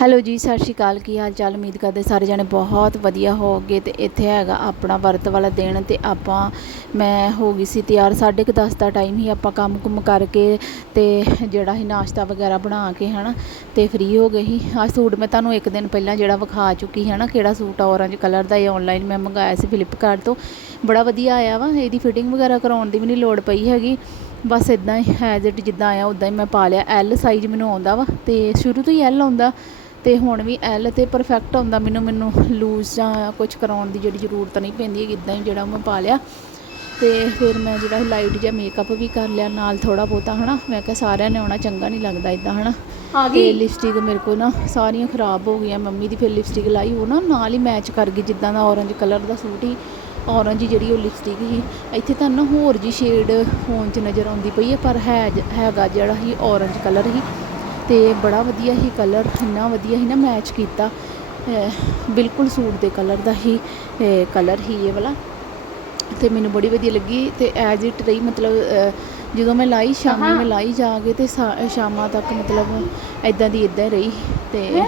Hello ਜੀ, ਸਤਿ ਸ਼੍ਰੀ ਅਕਾਲ। ਕੀ ਹਾਲ ਚਾਲ? ਉਮੀਦ ਕਰਦੇ ਸਾਰੇ ਜਣੇ ਬਹੁਤ ਵਧੀਆ ਹੋਗੇ ਤੇ ਇੱਥੇ ਹੈਗਾ ਆਪਣਾ ਵਰਤ ਵਾਲਾ ਦਿਨ ਤੇ ਆਪਾਂ, ਮੈਂ ਹੋ ਗਈ ਸੀ ਤਿਆਰ। 10:30 ਦਾ ਟਾਈਮ ਹੀ ਆਪਾਂ ਕੰਮ ਕੁਮ ਕਰਕੇ ਤੇ ਜਿਹੜਾ ਹੀ ਨਾਸ਼ਤਾ ਵਗੈਰਾ ਬਣਾ ਕੇ ਹਨਾ, ਤੇ ਫ੍ਰੀ ਹੋ ਗਏ ਸੀ। ਆਹ ਸੂਟ ਮੈਂ ਤੁਹਾਨੂੰ ਇੱਕ ਦਿਨ ਪਹਿਲਾਂ ਜਿਹੜਾ ਵਿਖਾ ਚੁੱਕੀ ਹੈ ਨਾ ਕਿਹੜਾ ਸੂਟ ਆ orange ਕਲਰ ਦਾ, ਇਹ ਆਨਲਾਈਨ ਮੈਂ ਮੰਗਾਇਆ ਸੀ ਫਲਿੱਪਕਾਰਟ ਤੋਂ। ਬੜਾ ਵਧੀਆ ਆਇਆ ਵਾ, ਇਹਦੀ ਫਿਟਿੰਗ ਵਗੈਰਾ ਕਰਾਉਣ ਦੀ ਵੀ ਨਹੀਂ ਲੋੜ ਪਈ ਹੈਗੀ। ਬਸ ਇਦਾਂ ਹੀ ਐਜ਼ ਇਟ ਜਿੱਦਾਂ ਆਇਆ ਉਦਾਂ ਹੀ ਮੈਂ ਪਾ ਲਿਆ। ਐਲ ਸਾਈਜ਼ ਮੈਨੂੰ ਆਉਂਦਾ ਵਾ, ਤੇ ਸ਼ੁਰੂ ਤੋਂ ਹੀ ਐਲ ਆਉਂਦਾ। ਤੇ ਹੁਣ ਵੀ ਐਲ ਤੇ ਪਰਫੈਕਟ ਆਉਂਦਾ ਮੈਨੂੰ ਮੈਨੂੰ ਲੂਜ਼ ਜਾਂ ਕੁਝ ਕਰਾਉਣ ਦੀ ਜਿਹੜੀ ਜ਼ਰੂਰਤ ਨਹੀਂ ਪੈਂਦੀ ਹੈਗੀ ਇਦਾਂ ਹੀ ਜਿਹੜਾ ਮੈਂ ਪਾ ਲਿਆ। ਤੇ ਫਿਰ ਮੈਂ ਜਿਹੜਾ ਲਾਈਟ ਜਿਹਾ ਮੇਕਅਪ ਵੀ ਕਰ ਲਿਆ ਨਾਲ ਥੋੜਾ ਬਹੁਤਾ ਹਨਾ? ਮੈਂ ਕਿਹਾ ਸਾਰਿਆਂ ਨੇ ਆਉਣਾ ਚੰਗਾ ਨਹੀਂ ਲੱਗਦਾ ਇਦਾਂ ਹਨਾ? ਆ ਗਈ? ਲਿਪਸਟਿਕ ਮੇਰੇ ਕੋਲ ਨਾ ਸਾਰੀਆਂ ਖਰਾਬ ਹੋ ਗਈਆਂ ਮੰਮੀ ਦੀ ਫਿਰ ਲਿਪਸਟਿਕ ਲਾਈ ਉਹ ਨਾ ਨਾਲ ਹੀ ਮੈਚ ਕਰ ਗਈ ਜਿੱਦਾਂ ਦਾ orange ਕਲਰ ਦਾ ਸੂਟ ਹੀ ਹੀ ਜਿਹੜੀ ਉਹ ਲਿਪਸਟਿਕ ਸੀ। ਇੱਥੇ ਤਾਂ ਨਾ ਹੋਰ ਜੀ ਸ਼ੇਡ ਫੋਨ 'ਚ ਨਜ਼ਰ ਆਉਂਦੀ ਪਈ ਹੈ ਪਰ ਹੈ ਹੈਗਾ ਜਿਹੜਾ ਹੀ orange ਕਲਰ ਹੀ ਤੇ ਬੜਾ ਵਧੀਆ ਹੀ ਕਲਰ ਇੰਨਾ ਵਧੀਆ ਹੀ ਨਾ ਮੈਚ ਕੀਤਾ। ਬਿਲਕੁਲ ਸੂਟ ਦੇ ਕਲਰ ਦਾ ਹੀ ਕਲਰ ਹੀ ਇਹ ਵਾਲਾ। ਤੇ ਮੈਨੂੰ ਬੜੀ ਵਧੀਆ ਲੱਗੀ ਤੇ ਐਜ਼ ਇਟ ਰਹੀ ਮਤਲਬ ਜਦੋਂ ਮੈਂ ਲਾਈ ਸ਼ਾਮੀ। ਮੈਂ ਲਾਈ ਜਾ ਕੇ ਤੇ ਸ਼ਾਮਾਂ ਤੱਕ ਮਤਲਬ ਐਦਾਂ ਦੀ ਇਦਾਂ ਰਹੀ ਤੇ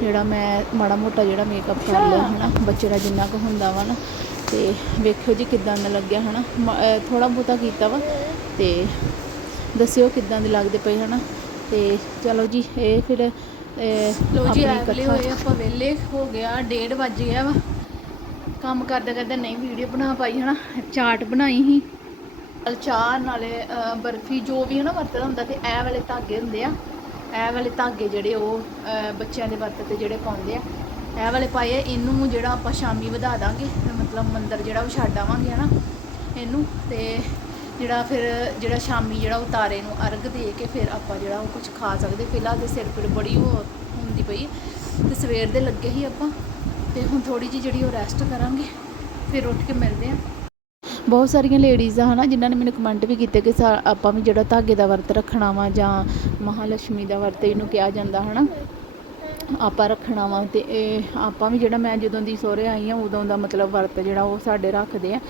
ਜਿਹੜਾ ਮੈਂ ਮਾੜਾ ਮੋਟਾ ਜਿਹੜਾ ਮੇਕਅਪ ਕਰ ਲਿਆ ਹਨਾ ਬੱਚੇ ਦਾ ਜਿੰਨਾ ਕੁ ਹੁੰਦਾ ਵਾ ਨਾ ਤੇ ਵੇਖਿਓ ਜੀ ਕਿਦਾਂ ਦਾ ਲੱਗਿਆ ਹਨਾ। ਥੋੜਾ ਬਹੁਤਾ ਕੀਤਾ ਵਾ ਤੇ ਦੱਸਿਓ ਕਿਦਾਂ ਦੇ ਲੱਗਦੇ ਪਏ ਹਨਾ। ਤੇ ਚਲੋ ਜੀ ਇਹ ਫਿਰ ਅਹ, ਲੋ ਜੀ ਆਪਣੀ ਹੋਏ ਆਪਾਂ ਵਿਹਲੇ ਹੋ ਗਿਆ 1:30 ਵੱਜ ਗਿਆ ਵਾ। ਕੰਮ ਕਰਦੇ ਕਰਦੇ ਨਹੀਂ ਵੀਡੀਓ ਬਣਾ ਪਾਈ ਹਨਾ? ਚਾਟ ਬਣਾਈ ਸੀ। ਨਾਲ ਚਾਹ ਨਾਲੇ ਬਰਫੀ ਜੋ ਵੀ ਹਨਾ ਵਰਤਦਾ ਹੁੰਦਾ ਤੇ ਇਹ ਵਾਲੇ ਧਾਗੇ ਹੁੰਦੇ ਆ। ਇਹ ਵਾਲੇ ਧਾਗੇ ਜਿਹੜੇ ਉਹ ਬੱਚਿਆਂ ਦੇ ਵਰਤ ਤੇ ਜਿਹੜੇ ਪਾਉਂਦੇ ਆ। ਇਹ ਵਾਲੇ ਪਾਏ ਇਹਨੂੰ ਜਿਹੜਾ ਆਪਾਂ ਸ਼ਾਮੀ ਵਧਾ ਦਾਂਗੇ ਮਤਲਬ ਮੰਦਰ ਜਿਹੜਾ ਉਹ ਛੱਡ ਆਵਾਂਗੇ ਹਨਾ? ਇਹਨੂੰ ਤੇ ਜਿਹੜਾ ਫਿਰ, ਜਿਹੜਾ ਸ਼ਾਮੀ ਜਿਹੜਾ ਉਤਾਰੇ ਨੂੰ ਅਰਗ ਦੇ ਕੇ ਫਿਰ ਆਪਾਂ ਜਿਹੜਾ ਉਹ ਕੁਝ ਖਾ ਸਕਦੇ। ਫਿਲਹਾਲ ਦੇ ਸਿਰ ਪੀੜ ਬੜੀ ਉਹ ਹੁੰਦੀ ਪਈ। ਹੈ ਤੇ ਸਵੇਰ ਦੇ ਲੱਗੇ ਹੀ ਆਪਾਂ। ਤੇ ਹੁਣ ਥੋੜੀ ਜਿਹੀ ਜਿਹੜੀ ਉਹ ਰੈਸਟ ਕਰਾਂਗੇ। ਫਿਰ ਉੱਠ ਕੇ ਮਿਲਦੇ ਆਂ ਬਹੁਤ ਸਾਰੀਆਂ ਲੇਡੀਜ਼ ਆ, ਹਨਾ, ਜਿਨ੍ਹਾਂ ਨੇ ਮੈਨੂੰ ਕਮੈਂਟ ਵੀ ਕੀਤੇ ਕਿ ਸਾ- ਆਪਾਂ ਵੀ ਜਿਹੜਾ ਧਾਗੇ ਦਾ ਵਰਤ ਰੱਖਣਾ ਵਾ ਜਾਂ ਮਹਾਲక్ష్ਮੀ ਦਾ ਵਰਤ ਇਹਨੂੰ ਕਿਹਾ ਜਾਂਦਾ, ਹਨਾ। ਆਪਾਂ ਰੱਖਣਾ ਵਾ ਤੇ ਇਹ ਆਪਾਂ ਵੀ ਜਿਹੜਾ ਮੈਂ ਜਦੋਂ ਦੀ ਸਹੁਰੇ ਆਈ ਆ ਉਦੋਂ ਦਾ ਮਤਲਬ ਵਰਤ ਜਿਹੜਾ ਉਹ ਸਾਡੇ ਰੱਖਦੇ ਆ।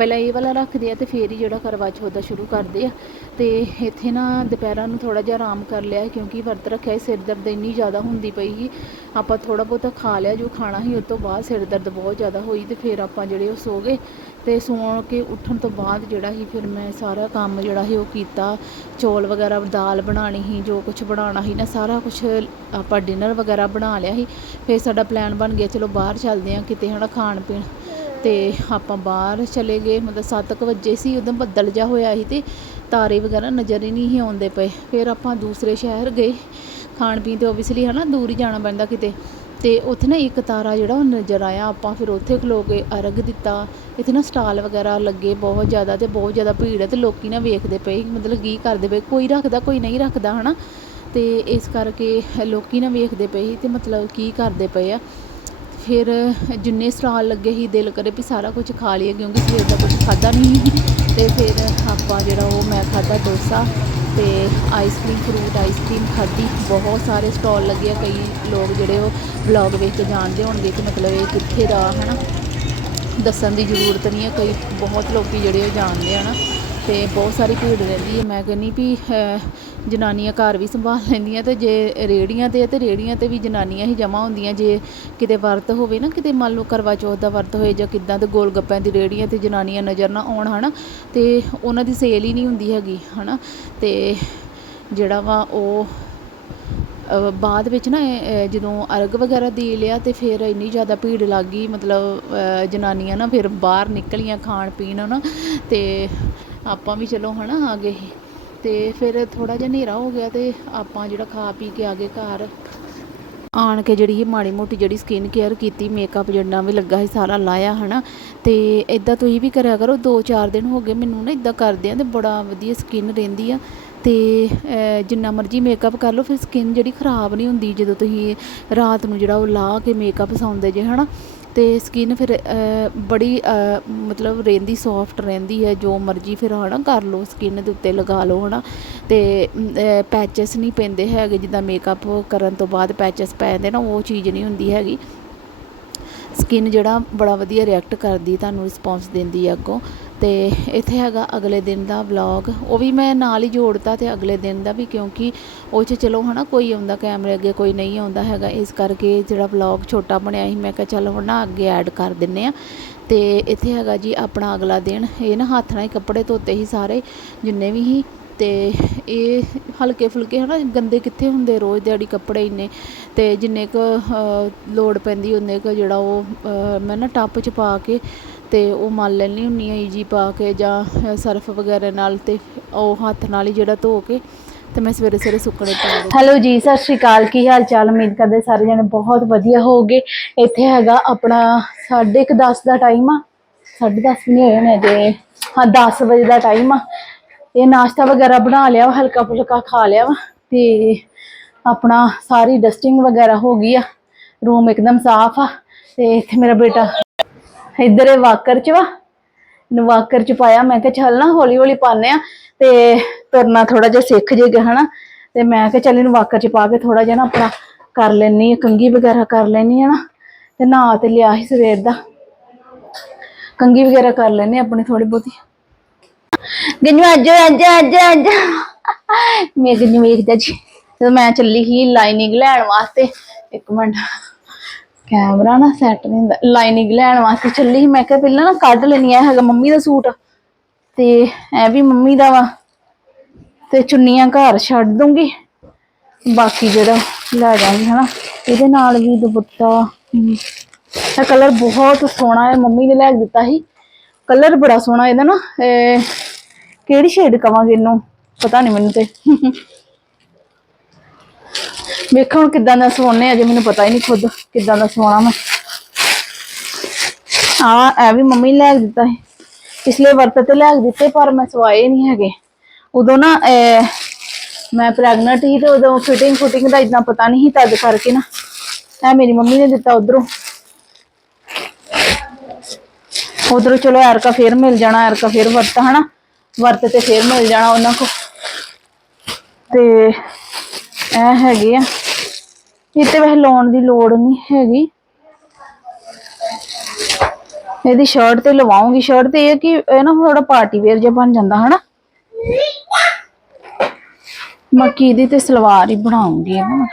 ਪਹਿਲਾਂ ਇਹ ਵਾਲਾ ਰੱਖਦੇ ਆ ਤੇ ਫੇਰ ਹੀ ਜਿਹੜਾ ਕਰਵਾ ਚੌਥ ਦਾ ਸ਼ੁਰੂ ਕਰਦੇ ਆ। ਤੇ ਇੱਥੇ ਨਾ ਦੁਪਹਿਰਾਂ ਨੂੰ ਥੋੜਾ ਜਿਹਾ ਆਰਾਮ ਕਰ ਲਿਆ ਕਿਉਂਕਿ ਵਰਤ ਰੱਖਿਆ ਸਿਰ ਦਰਦ ਇੰਨੀ ਜ਼ਿਆਦਾ ਹੁੰਦੀ ਪਈ ਸੀ। ਆਪਾਂ ਥੋੜਾ ਬਹੁਤਾ ਖਾ ਲਿਆ, ਜੋ ਖਾਣਾ ਸੀ ਉਸ ਤੋਂ ਬਾਅਦ ਸਿਰ ਦਰਦ ਬਹੁਤ ਜ਼ਿਆਦਾ ਹੋਈ ਤੇ ਫਿਰ ਆਪਾਂ ਜਿਹੜੇ ਉਹ ਸੋ ਗਏ। ਤੇ ਸੌਣ ਕੇ ਉੱਠਣ ਤੋਂ ਬਾਅਦ ਜਿਹੜਾ ਸੀ ਫਿਰ ਮੈਂ ਸਾਰਾ ਕੰਮ ਜਿਹੜਾ ਸੀ ਉਹ ਕੀਤਾ। ਚੌਲ ਵਗੈਰਾ, ਦਾਲ ਬਣਾਣੀ ਸੀ, ਜੋ ਕੁਝ ਬਣਾਉਣਾ ਸੀ ਨਾ, ਸਾਰਾ ਕੁਝ ਆਪਾਂ ਡਿਨਰ ਵਗੈਰਾ ਬਣਾ ਲਿਆ ਸੀ। ਫਿਰ ਸਾਡਾ ਪਲਾਨ ਬਣ ਗਿਆ, ਚਲੋ ਬਾਹਰ ਚੱਲਦੇ ਹਾਂ, ਕਿਤੇ ਹਨਾ ਖਾਣ ਪੀਣ ਅਤੇ ਆਪਾਂ ਬਾਹਰ ਚਲੇ ਗਏ, ਮਤਲਬ ਸੱਤ ਕੁ ਵਜੇ ਸੀ, ਉਦੋਂ ਬੱਦਲ ਜਿਹਾ ਹੋਇਆ ਸੀ ਅਤੇ ਤਾਰੇ ਵਗੈਰਾ ਨਜ਼ਰ ਹੀ ਨਹੀਂ ਸੀ ਆਉਂਦੇ ਪਏ। ਫਿਰ ਆਪਾਂ ਦੂਸਰੇ ਸ਼ਹਿਰ ਗਏ, ਖਾਣ ਪੀਣ ਤੇ ਓਬਵੀਅਸਲੀ ਨਾ ਦੂਰ ਹੀ ਜਾਣਾ ਪੈਂਦਾ ਕਿਤੇ। ਅਤੇ ਉੱਥੇ ਨਾ ਇੱਕ ਤਾਰਾ ਜਿਹੜਾ ਉਹ ਨਜ਼ਰ ਆਇਆ, ਆਪਾਂ ਫਿਰ ਉੱਥੇ ਖਲੋ ਕੇ ਅਰਗ ਦਿੱਤਾ। ਇੱਥੇ ਨਾ ਸਟਾਲ ਵਗੈਰਾ ਲੱਗੇ ਬਹੁਤ ਜ਼ਿਆਦਾ ਅਤੇ ਬਹੁਤ ਜ਼ਿਆਦਾ ਭੀੜ ਹੈ ਅਤੇ ਲੋਕੀ ਨਾ ਵੇਖਦੇ ਪਏ ਮਤਲਬ ਕੀ ਕਰਦੇ ਪਏ, ਕੋਈ ਰੱਖਦਾ, ਕੋਈ ਨਹੀਂ ਰੱਖਦਾ ਹੈ ਨਾ ਅਤੇ ਇਸ ਕਰਕੇ ਲੋਕੀ ਨਾ ਵੇਖਦੇ ਪਏ ਸੀ ਤੇ ਮਤਲਬ ਕੀ ਕਰਦੇ ਪਏ ਆ। ਫਿਰ ਜਿੰਨੇ ਸਟਾਲ ਲੱਗੇ ਸੀ, ਦਿਲ ਕਰੇ ਵੀ ਸਾਰਾ ਕੁਝ ਖਾ ਲਈਏ, ਕਿਉਂਕਿ ਸਵੇਰ ਦਾ ਕੁਝ ਖਾਦਾ ਨਹੀਂ ਸੀ। ਤੇ ਫਿਰ ਆਪਾਂ ਜਿਹੜਾ ਉਹ ਮੈਂ ਖਾਦਾ ਡੋਸਾ ਤੇ ਆਈਸਕ੍ਰੀਮ ਫਰੂਟ ਆਈਸਕ੍ਰੀਮ ਖਾਧੀ। ਬਹੁਤ ਸਾਰੇ ਸਟਾਲ ਲੱਗੇ ਆ, ਕਈ ਲੋਕ ਜਿਹੜੇ ਉਹ ਵਲੌਗ ਵੇਖ ਕੇ ਜਾਣਦੇ ਹੋਣਗੇ ਕਿ ਮਤਲਬ ਇਹ ਕਿੱਥੇ ਦਾ, ਹਨਾ? ਦੱਸਣ ਦੀ ਜ਼ਰੂਰਤ ਨਹੀਂ ਹੈ, ਕਈ ਬਹੁਤ ਲੋਕੀ ਜਿਹੜੇ ਉਹ ਜਾਣਦੇ ਆ ਨਾ ਤੇ ਬਹੁਤ ਸਾਰੀ ਭੀੜ ਰਹਿੰਦੀ ਹੈ। ਮੈਂ ਕਹਿੰਨੀ ਵੀ ਜਨਾਨੀਆਂ ਘਰ ਵੀ ਸੰਭਾਲ ਲੈਂਦੀਆਂ ਤੇ ਜੇ ਰੇੜੀਆਂ ਤੇ ਤੇ ਰੇੜੀਆਂ ਤੇ ਵੀ ਜਨਾਨੀਆਂ ਹੀ ਜਮ੍ਹਾਂ ਹੁੰਦੀਆਂ। ਜੇ ਕਿਤੇ ਵਰਤ ਹੋਵੇ ਨਾ, ਕਿਤੇ ਮੰਨ ਲਓ ਕਰਵਾ ਚੌਥ ਦਾ ਵਰਤ ਹੋਏ ਜਾਂ ਕਿੱਦਾਂ ਤੇ ਗੋਲ ਗੱਪਿਆਂ ਦੀ ਰੇੜੀਆਂ ਤੇ ਜਨਾਨੀਆਂ ਨਜ਼ਰ ਨਾ ਆਉਣ ਹਨਾ, ਤੇ ਉਹਨਾਂ ਦੀ ਸੇਲ ਹੀ ਨਹੀਂ ਹੁੰਦੀ ਹੈਗੀ ਹਨਾ। ਤੇ ਜਿਹੜਾ ਵਾ ਉਹ ਬਾਅਦ ਵਿੱਚ ਨਾ ਜਦੋਂ ਅਰਗ ਵਗੈਰਾ ਦੇ ਲਿਆ ਤੇ ਫਿਰ ਇੰਨੀ ਜ਼ਿਆਦਾ ਭੀੜ ਲੱਗ ਗਈ, ਮਤਲਬ ਜਨਾਨੀਆਂ ਨਾ ਫਿਰ ਬਾਹਰ ਨਿਕਲੀਆਂ ਖਾਣ ਪੀਣ ਨਾ ਤੇ ਆਪਾਂ ਵੀ ਚਲੋ ਹਨਾ ਆ ਗਏ ਤੇ ਫਿਰ ਥੋੜਾ ਜਿਹਾ ਹਨੇਰਾ ਹੋ ਗਿਆ ਤੇ ਆਪਾਂ ਜਿਹੜਾ ਖਾ ਪੀ ਕੇ ਆ ਗਏ ਘਰ। ਆਣ ਕੇ ਜਿਹੜੀ ਮਾੜੀ ਮੋਟੀ ਜਿਹੜੀ ਸਕਿਨ ਕੇਅਰ ਕੀਤੀ ਮੇਕਅਪ ਜਿੰਨਾ ਵੀ ਲੱਗਾ ਸੀ ਸਾਰਾ ਲਾਇਆ, ਹਨਾ। ਤੇ ਇਦਾਂ ਤੁਸੀਂ ਵੀ ਕਰਿਆ ਕਰੋ 2-4 ਦਿਨ ਹੋ ਗਏ ਮੈਨੂੰ ਨਾ ਇਦਾਂ ਕਰਦੇ ਆ ਤੇ ਬੜਾ ਵਧੀਆ ਸਕਿਨ ਰਹਿੰਦੀ ਆ। ਤੇ ਜਿੰਨਾ ਮਰਜ਼ੀ ਮੇਕਅਪ ਕਰ ਲਓ, ਫਿਰ ਸਕਿਨ ਜਿਹੜੀ ਖਰਾਬ ਨਹੀਂ ਹੁੰਦੀ ਜਦੋਂ ਤੁਸੀਂ ਰਾਤ ਨੂੰ ਜਿਹੜਾ ਉਹ ਲਾ ਕੇ ਮੇਕਅਪ ਸੌਂਦੇ ਜੇ, ਹਨਾ। ਅਤੇ ਸਕਿੰਨ ਫਿਰ ਬੜੀ ਮਤਲਬ ਰਹਿੰਦੀ ਸੋਫਟ ਰਹਿੰਦੀ ਹੈ, ਜੋ ਮਰਜ਼ੀ ਫਿਰ ਹੈ ਨਾ ਕਰ ਲਓ ਸਕਿੰਨ ਦੇ ਉੱਤੇ ਲਗਾ ਲਓ ਨਾ ਅਤੇ ਪੈਚਸ ਨਹੀਂ ਪੈਂਦੇ ਹੈਗੇ, ਜਿੱਦਾਂ ਮੇਕਅਪ ਕਰਨ ਤੋਂ ਬਾਅਦ ਪੈਚਸ ਪੈ ਜਾਂਦੇ ਨਾ, ਉਹ ਚੀਜ਼ ਨਹੀਂ ਹੁੰਦੀ ਹੈਗੀ। ਸਕਿਨ ਜਿਹੜਾ ਬੜਾ ਵਧੀਆ ਰਿਐਕਟ ਕਰਦੀ, ਤੁਹਾਨੂੰ ਰਿਸਪੌਂਸ ਦਿੰਦੀ ਹੈ ਅੱਗੋਂ। ਅਤੇ ਇੱਥੇ ਹੈਗਾ ਅਗਲੇ ਦਿਨ ਦਾ ਵਲੋਗ ਉਹ ਵੀ ਮੈਂ ਨਾਲ ਹੀ ਜੋੜਤਾ ਅਤੇ ਅਗਲੇ ਦਿਨ ਦਾ ਵੀ ਕਿਉਂਕਿ ਉਹ 'ਚ ਚਲੋ ਹੈ ਨਾ ਕੋਈ ਆਉਂਦਾ ਕੈਮਰੇ ਅੱਗੇ, ਕੋਈ ਨਹੀਂ ਆਉਂਦਾ ਹੈਗਾ। ਇਸ ਕਰਕੇ ਜਿਹੜਾ ਵਲੋਗ ਛੋਟਾ ਬਣਿਆ ਸੀ, ਮੈਂ ਕਿਹਾ ਚੱਲ ਹੁਣ ਨਾ ਅੱਗੇ ਐਡ ਕਰ ਦਿੰਨੇ ਆ। ਅਤੇ ਇੱਥੇ ਹੈਗਾ ਜੀ ਆਪਣਾ ਅਗਲਾ ਦਿਨ। ਇਹ ਨਾ ਹੱਥ ਨਾਲ ਹੀ ਕੱਪੜੇ ਧੋਤੇ ਸੀ ਸਾਰੇ, ਜਿੰਨੇ ਵੀ ਸੀ। ਤੇ ਇਹ ਹਲਕੇ ਫੁਲਕੇ ਹਨਾ, ਗੰਦੇ ਕਿੱਥੇ ਹੁੰਦੇ ਰੋਜ਼ ਦਿਹਾੜੀ ਕੱਪੜੇ ਇੰਨੇ। ਤੇ ਜਿੰਨੇ ਕੁ ਲੋੜ ਪੈਂਦੀ, ਉਹਨੇ ਕੁ ਜਿਹੜਾ ਉਹ ਮੈਂ ਨਾ ਟੱਪ 'ਚ ਪਾ ਕੇ ਅਤੇ ਉਹ ਮਲ ਲੈਣੀ ਹੁੰਨੀ ਆ ਈਜੀ ਪਾ ਕੇ ਜਾਂ ਸਰਫ ਵਗੈਰਾ ਨਾਲ ਅਤੇ ਉਹ ਹੱਥ ਨਾਲ ਹੀ ਜਿਹੜਾ ਧੋ ਕੇ ਤੇ ਮੈਂ ਸਵੇਰੇ ਸਵੇਰੇ ਸੁੱਕਣੇ ਪਾ ਹੈਲੋ ਜੀ, ਸਤਿ ਸ਼੍ਰੀ ਅਕਾਲ। ਕੀ ਹਾਲ ਚਾਲ? ਉਮੀਦ ਕਰਦੇ ਸਾਰੇ ਜਣੇ ਬਹੁਤ ਵਧੀਆ ਹੋਗੇ ਇੱਥੇ ਹੈਗਾ ਆਪਣਾ 10:30 ਦਾ ਟਾਈਮ ਆ। 10:30 ਵੀ ਨਹੀਂ ਹੋਏ ਨੇ ਜੇ ਹਾਂ 10 ਵਜੇ ਦਾ ਟਾਈਮ ਆ। ਇਹ ਨਾਸ਼ਤਾ ਵਗੈਰਾ ਬਣਾ ਲਿਆ ਵਾ, ਹਲਕਾ ਫੁਲਕਾ ਖਾ ਲਿਆ ਵਾ। ਤੇ ਆਪਣਾ ਸਾਰੀ ਡਸਟਿੰਗ ਵਗੈਰਾ ਹੋ ਗਈ ਆ। ਰੂਮ ਇੱਕਦਮ ਸਾਫ਼ ਆ। ਤੇ ਇੱਥੇ ਮੇਰਾ ਬੇਟਾ ਇੱਧਰ ਇਹ ਵਾਕਰ ਚ ਵਾ। ਨਵਾਕਰ ਚ ਪਾਇਆ। ਮੈਂ ਕਿਹਾ, ਚੱਲ ਨਾ ਹੌਲੀ ਹੌਲੀ ਪਾਉਂਦੇ ਆ ਤੇ ਤੁਰਨਾ ਥੋੜਾ ਜਿਹਾ ਸਿੱਖ ਜੇਗਾ ਹਨਾ। ਤੇ ਮੈਂ ਕਿਹਾ, ਚੱਲ ਇਹਨੂੰ ਵਾਕਰ ਚ ਪਾ ਕੇ ਥੋੜਾ ਜਿਹਾ ਨਾ ਆਪਣਾ ਕਰ ਲੈਣੀ ਆ ਕੰਗੀ ਵਗੈਰਾ ਕਰ ਲੈਣੀ ਆ ਨਾ ਤੇ ਨਹਾ ਤੇ ਲਿਆ ਸੀ ਸਵੇਰ ਦਾ। ਕੰਗੀ ਵਗੈਰਾ ਕਰ ਲੈਣੇ ਆਪਣੀ ਥੋੜੀ ਬਹੁਤੀ। ਗੰਨੂ ਅੱਜ ਅੱਜ ਅੱਜ ਅੱਜ। ਮੈਂ ਗੰਨੂ ਵੇਖਦਾ ਜੀ। ਤੇ ਮੈਂ ਚੱਲੀ ਸੀ ਲਾਈਨਿੰਗ ਲੈਣ ਵਾਸਤੇ, ਇੱਕ ਮਿੰਟ। ਕੈਮਰਾ ਨਾ ਸੈੱਟ ਨਹੀਂ ਹੁੰਦਾ ਲਾਈਨਿੰਗ ਲੈਣ ਵਾਸਤੇ ਚੱਲੀ ਮੈਂ ਕਿਹਾ ਪਹਿਲਾਂ ਨਾ ਕੱਢ ਲੈਣੀ ਆ ਹੈਗਾ ਮੰਮੀ ਦਾ ਸੂਟ। ਤੇ ਇਹ ਵੀ ਮੰਮੀ ਦਾ ਵਾ। ਤੇ ਚੁੰਨੀਆਂ ਘਰ ਛੱਡ ਦੂੰਗੀ। ਬਾਕੀ ਜਿਹੜਾ ਲੈ ਜਾਵਾਂਗੀ, ਹਨਾ। ਇਹਦੇ ਨਾਲ ਵੀ ਦੁਪੱਟਾ ਇਹ ਕਲਰ ਬਹੁਤ ਸੋਹਣਾ ਹੈ। ਮੰਮੀ ਨੇ ਲੈ ਕੇ ਦਿੱਤਾ ਸੀ। ਕਲਰ ਬੜਾ ਸੋਹਣਾ ਇਹਦਾ ਨਾ। ਕਿਹੜੀ ਸ਼ੇਡ ਕਵਾਂਗੇ ਇਹਨੂੰ? ਪਤਾ ਨਹੀਂ ਮੈਨੂੰ ਤੇ। ਵੇਖੋ ਹੁਣ ਕਿੱਦਾਂ ਦਾ ਸਵਾਉਣੇ ਅਜੇ ਮੈਨੂੰ ਪਤਾ ਹੀ ਨਹੀਂ ਖੁਦ ਕਿੱਦਾਂ ਦਾ ਸਵਾਉਣਾ ਮੈਂ। ਆ ਇਹ ਵੀ ਮੰਮੀ ਲੈ ਦਿੱਤਾ ਸੀ। ਪਿਛਲੇ ਵਰਤ ਤੇ ਲੈ ਦਿੱਤੇ, ਪਰ ਮੈਂ ਸਵਾਏ ਨਹੀਂ ਹੈਗੇ। ਉਦੋਂ ਨਾ ਮੈਂ ਪ੍ਰੈਗਨੈਂਟ ਸੀ ਤੇ ਉਦੋਂ ਫਿਟਿੰਗ ਫੁਟਿੰਗ ਦਾ ਇਦਾਂ ਪਤਾ ਨਹੀਂ ਸੀ, ਤਦ ਕਰਕੇ ਨਾ ਇਹ ਮੇਰੀ ਮੰਮੀ ਨੇ ਦਿੱਤਾ ਉਧਰੋਂ। ਉਧਰੋਂ ਚਲੋ ਐਰਕਾ ਫੇਰ ਮਿਲ ਜਾਣਾ, ਐਰਕਾ ਫੇਰ ਵਰਤ, ਹਨਾ? ਵਰਤ ਤੇ ਫੇਰ ਮਿਲ ਜਾਣਾ ਉਹਨਾਂ ਕੋ ਤੇ ਇਹ ਹੈਗੇ ਆ। ਇਹ ਤੇ ਵੈਸੇ ਲਾਉਣ ਦੀ ਲੋੜ ਨਹੀਂ ਹੈਗੀ। ਇਹਦੀ ਸ਼ਰਟ ਤੇ ਲਵਾਉਂਗੀ। ਸ਼ਰਟ ਤੇ ਇਹ ਕਿ ਇਹ ਨਾ ਥੋੜਾ ਪਾਰਟੀ ਵੇਅਰ ਜਿਹਾ ਬਣ ਜਾਂਦਾ, ਹਨਾ? ਬਾਕੀ ਇਹਦੀ ਤੇ ਸਲਵਾਰ ਹੀ ਬਣਾਉਂਗੀ ਇਹਨੂੰ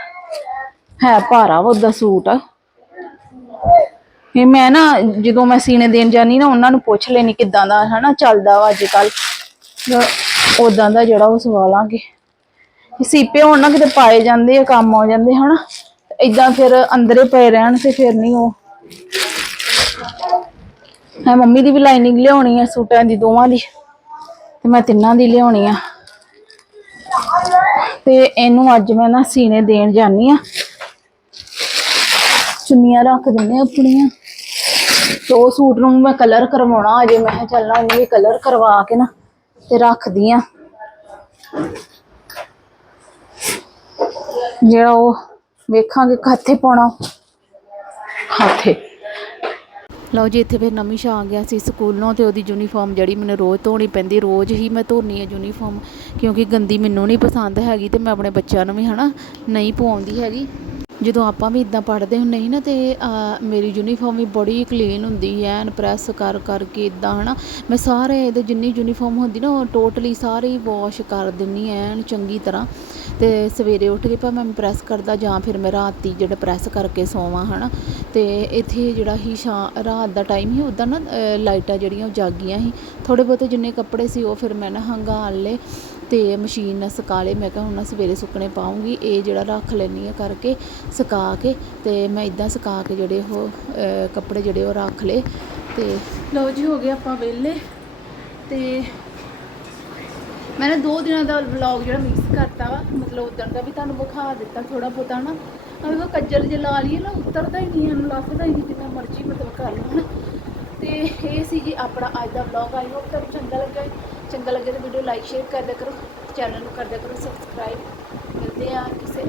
ਹੈ ਭਾਰਾ ਵਾ ਉਹਦਾ ਸੂਟ। ਇਹ ਮੈਂ ਨਾ ਜਦੋਂ ਮੈਂ ਸੀਨੇ ਦੇਣ ਜਾਨੀ ਨਾ, ਉਹਨਾਂ ਨੂੰ ਪੁੱਛ ਲੈਣੀ ਕਿਦਾਂ ਦਾ, ਹਨਾ, ਚੱਲਦਾ ਵਾ ਅੱਜ ਕੱਲ ਉਦਾਂ ਦਾ ਜਿਹੜਾ ਉਹ ਸਵਾ ਲਾਂਗੇ। ਸੀਪੇ ਹੋਣ ਨਾ ਕਿਤੇ ਪਾਏ ਜਾਂਦੇ ਆ, ਕੰਮ ਆ ਜਾਂਦੇ, ਹਨਾ? ਇਦਾਂ ਫਿਰ ਅੰਦਰੇ ਪਏ ਰਹਿਣ ਤੇ ਫਿਰ ਨਹੀਂ ਉਹ। ਹੈ ਮੰਮੀ ਦੀ ਵੀ ਲਾਈਨਿੰਗ ਲਿਆਉਣੀ ਆ ਸੂਟਾਂ ਦੀ, ਦੋਵਾਂ ਦੀ। ਤੇ ਮੈਂ ਤਿੰਨਾਂ ਦੀ ਲਿਆਉਣੀ ਆ। ਤੇ ਇਹਨੂੰ ਅੱਜ ਮੈਂ ਨਾ ਸੀਨੇ ਦੇਣ ਜਾਨੀ ਆ। ਚੁੰਨੀਆਂ ਰੱਖ ਦਿੰਦੇ ਆ ਆਪਣੀਆਂ। ਤੇ ਉਹ ਸੂਟ ਨੂੰ ਮੈਂ ਕਲਰ ਕਰਵਾਉਣਾ ਅਜੇ। ਮੈਂ ਕਿਹਾ ਚੱਲਣਾ ਉਹਨੂੰ ਵੀ ਕਲਰ ਕਰਵਾ ਕੇ ਨਾ ਤੇ ਰੱਖਦੀ ਆ। ਜਿਹੜਾ ਉਹ ਵੇਖਾਂਗੇ ਹੱਥੇ ਪਾਉਣਾ। ਹੱਥੇ। ਲਓ ਜੀ ਇੱਥੇ ਫਿਰ ਨਵੀਂ ਸ਼ਾ ਆ ਗਿਆ ਸੀ ਸਕੂਲੋਂ ਤੇ ਉਹਦੀ ਯੂਨੀਫਾਰਮ ਜਿਹੜੀ ਮੈਨੂੰ ਰੋਜ਼ ਧੋਣੀ ਪੈਂਦੀ ਰੋਜ਼ ਹੀ ਮੈਂ ਧੋਣੀ ਹੈ ਯੂਨੀਫਾਰਮ ਕਿਉਂਕਿ ਗੰਦੀ ਮੈਨੂੰ ਨਹੀਂ ਪਸੰਦ ਹੈਗੀ ਤੇ ਮੈਂ ਆਪਣੇ ਬੱਚਿਆਂ ਨੂੰ ਵੀ ਹਨਾ ਨਹੀਂ ਪਵਾਉਂਦੀ ਹੈਗੀ। ਜਦੋਂ ਆਪਾਂ ਵੀ ਇਦਾਂ ਪੜ੍ਹਦੇ ਹੁੰਦੇ ਸੀ ਨਾ ਤੇ ਮੇਰੀ ਯੂਨੀਫਾਰਮ ਵੀ ਬੜੀ ਕਲੀਨ ਹੁੰਦੀ ਹੈ ਐਨ ਪ੍ਰੈਸ ਕਰ ਕਰਕੇ ਇਦਾਂ ਹਨਾ। ਮੈਂ ਸਾਰੇ ਇਹਦੇ ਜਿੰਨੀ ਯੂਨੀਫਾਰਮ ਹੁੰਦੀ ਨਾ ਉਹ ਟੋਟਲੀ ਸਾਰੇ ਹੀ ਵਾਸ਼ ਕਰ ਦਿੰਨੀ ਐਨ ਚੰਗੀ ਤਰ੍ਹਾਂ। ਤੇ ਸਵੇਰੇ ਉੱਠ ਕੇ ਭਾਵੇਂ ਮੈਂ ਪ੍ਰੈਸ ਕਰਦਾ ਜਾਂ ਫਿਰ ਮੈਂ ਰਾਤੀ ਜਿਹੜਾ ਪ੍ਰੈਸ ਕਰਕੇ ਸੋਵਾਂ, ਹਨਾ। ਤੇ ਇੱਥੇ ਜਿਹੜਾ ਹੀ ਸ਼ਾ, ਰਾਤ ਦਾ ਟਾਈਮ ਹੀ ਉਦਾਂ ਨਾ ਲਾਈਟਾਂ ਜਿਹੜੀਆਂ ਉਹ ਜਾਗੀਆਂ ਸੀ। ਥੋੜੇ ਬਹੁਤੇ ਜਿੰਨੇ ਕੱਪੜੇ ਸੀ, ਉਹ ਫਿਰ ਮੈਂ ਨਾ ਹੰਗਾਲ ਲਏ ਤੇ ਮਸ਼ੀਨ ਨਾਲ ਸੁਕਾ ਲਏ। ਮੈਂ ਕਿਹਾ ਹੁਣ ਨਾ ਸਵੇਰੇ ਸੁੱਕਣੇ ਪਾਉਂਗੀ, ਇਹ ਜਿਹੜਾ ਰੱਖ ਲੈਣੀ ਆ ਕਰਕੇ ਸੁਕਾ ਕੇ ਤੇ ਮੈਂ ਇਦਾਂ ਸੁਕਾ ਕੇ ਜਿਹੜੇ ਉਹ ਕੱਪੜੇ ਜਿਹੜੇ ਉਹ ਰੱਖ ਲਏ ਤੇ ਲਓ ਜੀ, ਹੋ ਗਏ ਆਪਾਂ ਵਿਹਲੇ ਤੇ ਮੈਂ ਨਾ ਦੋ ਦਿਨਾਂ ਦਾ ਵਲੌਗ ਜਿਹੜਾ ਮਿਕਸ ਕਰਤਾ ਵਾ, ਮਤਲਬ ਉਦੋਂ ਦਾ ਵੀ ਤੁਹਾਨੂੰ ਵਿਖਾ ਦਿੱਤਾ ਥੋੜਾ ਬਹੁਤਾ ਨਾ। ਅਗਰ ਉਹ ਕੱਜਲ ਜੇ ਲਾ ਲਈਏ ਨਾ, ਉਤਰਦਾ ਹੀ ਨਹੀਂ, ਇਹਨੂੰ ਲੱਭਦਾ ਹੀ ਨਹੀਂ, ਜਿੰਨਾ ਮਰਜ਼ੀ ਮਤਲਬ ਕਰ ਲਓ ਨਾ ਤੇ ਇਹ ਸੀ ਜੀ ਆਪਣਾ ਅੱਜ ਦਾ ਵਲੌਗ ਆਈ ਹੋਪ ਤੁਹਾਨੂੰ ਚੰਗਾ ਲੱਗਾ। ਚੰਗਾ ਲੱਗੇ ਤਾਂ ਵੀਡੀਓ ਲਾਈਕ ਸ਼ੇਅਰ ਕਰ ਕਰੋ ਚੈਨਲ ਨੂੰ ਕਰ ਕਰੋ ਸਬਸਕ੍ਰਾਈਬ ਮਿਲਦੇ ਆ ਕਿਸੇ